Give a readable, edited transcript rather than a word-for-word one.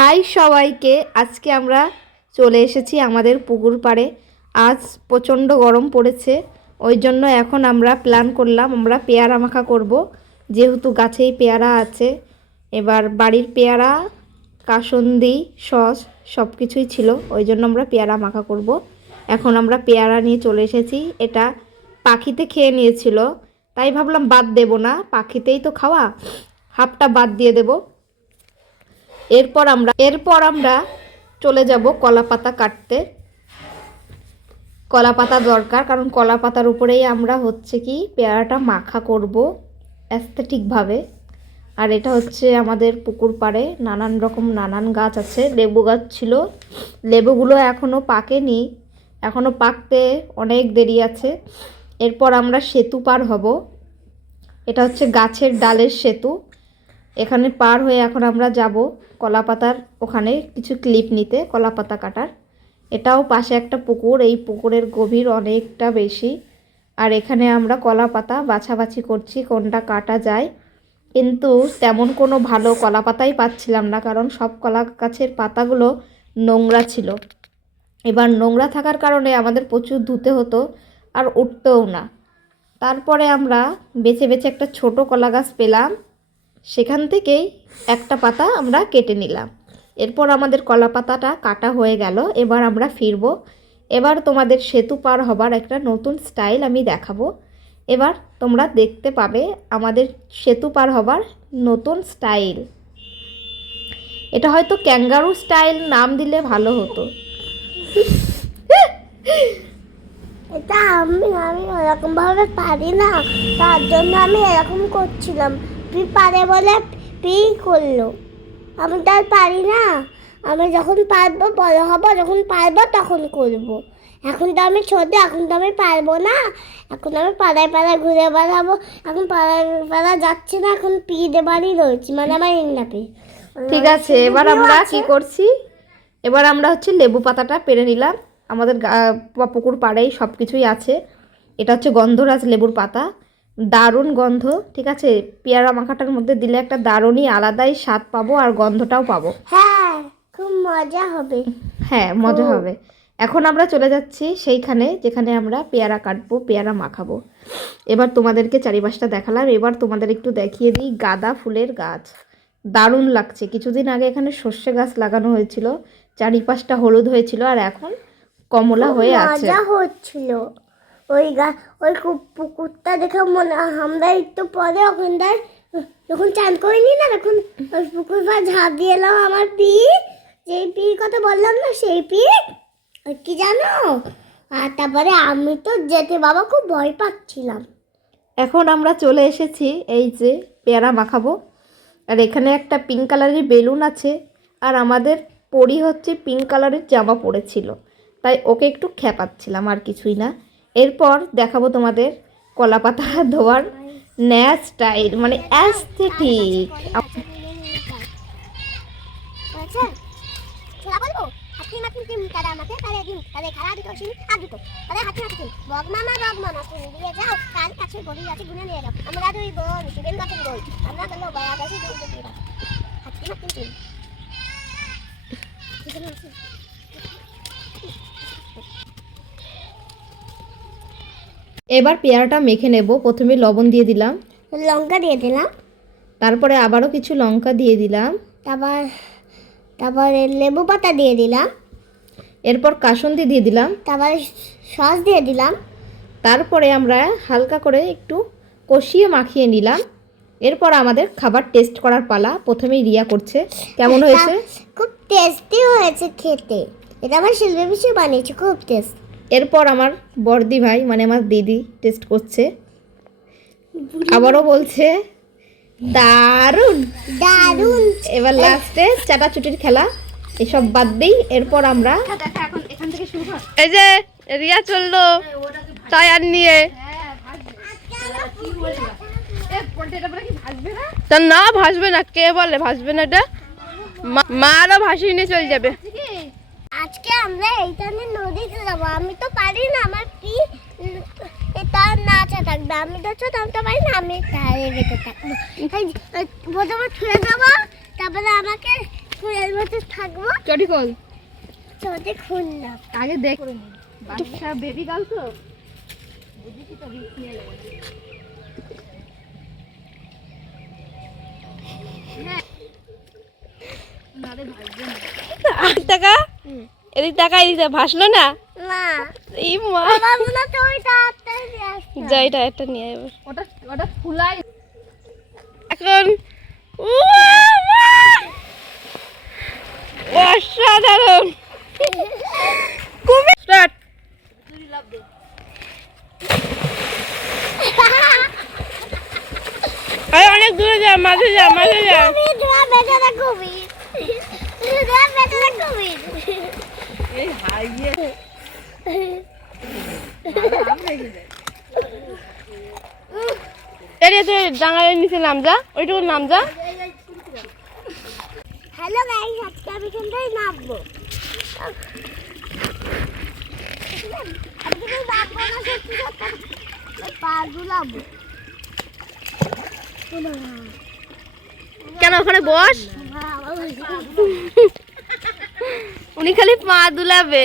High সবাইকে, আজকে আমরা চলে এসেছি আমাদের পুকুর পাড়ে। আজ প্রচণ্ড গরম পড়েছে, ওই জন্য এখন আমরা প্ল্যান করলাম আমরা পেয়ারা মাখা করব। যেহেতু গাছেই পেয়ারা আছে, এবার বাড়ির পেয়ারা, কাসুন্দি, সস সব কিছুই ছিল, ওই জন্য আমরা পেয়ারা মাখা করব। এখন আমরা পেয়ারা নিয়ে চলে এসেছি। এটা পাখিতে খেয়ে নিয়েছিল, তাই ভাবলাম বাদ দেব না, পাখিতেই তো খাওয়া, হাফটা বাদ দিয়ে দেব। এরপর আমরা চলে যাব কলা পাতা কাটতে। কলা পাতা দরকার, কারণ কলা পাতার উপরেই আমরা পেয়ারাটা মাখা করব অ্যাস্থেটিকভাবে। আর এটা হচ্ছে আমাদের পুকুর পাড়ে নানান গাছ আছে। লেবু গাছ ছিল, লেবুগুলো এখনও পাকেনি, এখনও পাকতে অনেক দেরি আছে। এরপর আমরা সেতু পার হব। এটা হচ্ছে গাছের ডালের সেতু, এখানে পার হয়ে এখন আমরা যাব কলা পাতার ওখানে কিছু ক্লিপ নিতে, কলা পাতা কাটার। এটাও পাশে একটা পুকুর, এই পুকুরের গভীর অনেকটা বেশি। আর এখানে আমরা কলা পাতা বাছাবাছি করছি কোনটা কাটা যায়, কিন্তু তেমন কোনো ভালো কলা পাতাই পাচ্ছিলাম না, কারণ সব কলা গাছের পাতাগুলো নোংরা ছিল। এবার নোংরা থাকার কারণে আমাদের প্রচুর ধুতে হতো আর উঠতেও না। তারপরে আমরা বেছে বেছে একটা ছোট কলা গাছ পেলাম, সেখান থেকেই একটা পাতা আমরা কেটে নিলাম। এরপর আমাদের কলা পাতাটা কাটা হয়ে গেল। এবার আমরা ফিরব। এবার তোমাদের সেতু পার হবার একটা নতুন স্টাইল আমি দেখাবো। এবার তোমরা দেখতে পাবে আমাদের সেতু পার হবার নতুন স্টাইল। এটা হয়তো ক্যাঙ্গারু স্টাইল নাম দিলে ভালো হতো। এটা আমি ওরকমভাবে পারি না, তার জন্য আমি এরকম করছিলাম। তুই পারে বলে পি করলো, আমি তো আর পারি না। আমি যখন পারবো, বড় হবো, যখন পারবো তখন করব। এখন তো আমি ছোট, এখন তো আমি পারবো না। এখন আমি পাড়ায় পাড়ায় ঘুরে বেড়াবো। এখন পাড়ায় যাচ্ছি না, এখন পি দেবারই রয়েছি, মানে আমার ইন্নাপি। ঠিক আছে, এবার আমরা কি করছি, এবার আমরা লেবু পাতাটা পেরে নিলাম। আমাদের পুকুর পাড়েই সব কিছুই আছে। এটা হচ্ছে গন্ধরাজ লেবুর পাতা, দারুণ গন্ধ। ঠিক আছে, পেয়ারা মাখাটার মধ্যে দিলে একটা দারুণই আলাদাই স্বাদ পাবো, আর গন্ধটাও পাবো। হ্যাঁ, খুব মজা হবে। হ্যাঁ, মজা হবে। এখন আমরা চলে যাচ্ছি সেইখানে যেখানে আমরা পেয়ারা কাটবো, পেয়ারা মাখাবো। এবার তোমাদেরকে চারিপাশটা দেখালাম, এবার তোমাদের একটু দেখিয়ে দিই গাঁদা ফুলের গাছ। দারুণ লাগছে। কিছুদিন আগে এখানে সর্ষে গাছ লাগানো হয়েছিল, চারিপাশটা হলুদ হয়েছিল, আর এখন কমলা হয়ে আছে। মজা হচ্ছিল। ওই পুকুরটা দেখে মনে আমরা একটু পরে ওখানটায় যখন চান করিনি না, তখন ওই পুকুর পা ঝাঁপ দিয়ে এলাম। আমার যেই পির কথা বললাম না, সেই কি জানো, আর তারপরে আমি তো যেতে বাবা খুব ভয় পাচ্ছিলাম। এখন আমরা চলে এসেছি এই যে পেয়ারা মাখাবো। আর এখানে একটা পিঙ্ক কালারের বেলুন আছে, আর আমাদের পরি হচ্ছে পিঙ্ক কালারের জামা পরেছিল, তাই ওকে একটু খেপাচ্ছিলাম, আর কিছুই না। এরপর দেখাবো তোমাদের কলা পাতা ধোয়ার নয়া স্টাইল, মানে অ্যাস্থেটিক। এবার পেয়ারাটা মেখে নেব। প্রথমে লবণ দিয়ে দিলাম, লঙ্কা দিয়ে দিলাম, তারপরে আবারও কিছু লঙ্কা দিয়ে দিলাম, তারপরে লেবু পাতা দিয়ে দিলাম, এরপর কাসুন্দি দিয়ে দিলাম, তারপরে সস দিয়ে দিলাম। তারপরে আমরা হালকা করে একটু কষিয়ে মাখিয়ে নিলাম। এরপর আমাদের খাবার টেস্ট করার পালা। প্রথমেই রিয়া করছে, কেমন হয়েছে? খুব টেস্টি হয়েছে খেতে, এটা আমার শিল্পী পিসি বানিয়েছে, খুব টেস্ট। এরপর আমার বর্দি ভাই, মানে আমার দিদি টেস্ট করছে, আবারও বলছে দারুণ দারুণ। এবার লাস্টে চাটাচুটির খেলা, এসব বাদ দিই। এরপর আমরা এই যে রিয়া চললো টায়ার নিয়ে, তা না ভাসবে না, কে বলে ভাসবে না? এটা মারও ভাসিয়ে নিয়ে চলে যাবে। আজকে আমরা এইখানে নদীতে যাবো। আমি তো পারি না, আমার কি এটা নাচা থাকবে, আমি তো ছোট, আমি তো পারি না, আমি তারে বেঁচে থাকবো। প্রথমে ছুঁয়ে দেবো, তারপরে আমাকে ফুলের মতো থাকবো। চটি খোল, চোখে খুললাম। আগে দেখ বাচ্চা বেবি গার্ল তো বুঝেছি তো রিস্ক নিয়ে যাবে না রে ভাসবে না 8 টাকা এদিক টাকা এদিক ভাসলো না না এই মা বাবু না তো ওইটা আটটা নিয়ে আসছে। যাইটা একটা নিয়ে আয় ওটা ওটা ফুলাই এখন অসাধারণ খুবই স্টার্ট আরে অনেক দূরে যা মাঝে যা আমি ধোয়া বেটাটা কবি ধোয়া বেটাটা কবি এই হাইয়ে এরে তুই ডাঙারের নিচে নাম যা ওইটুকু নাম যা হ্যালো গাইস আজকে আমি এখানটাই নামবো আজকে নামবো না সত্যি সত্যি পা দুলাবো কেন ওখানে বস উনি খালি পা দুলাবে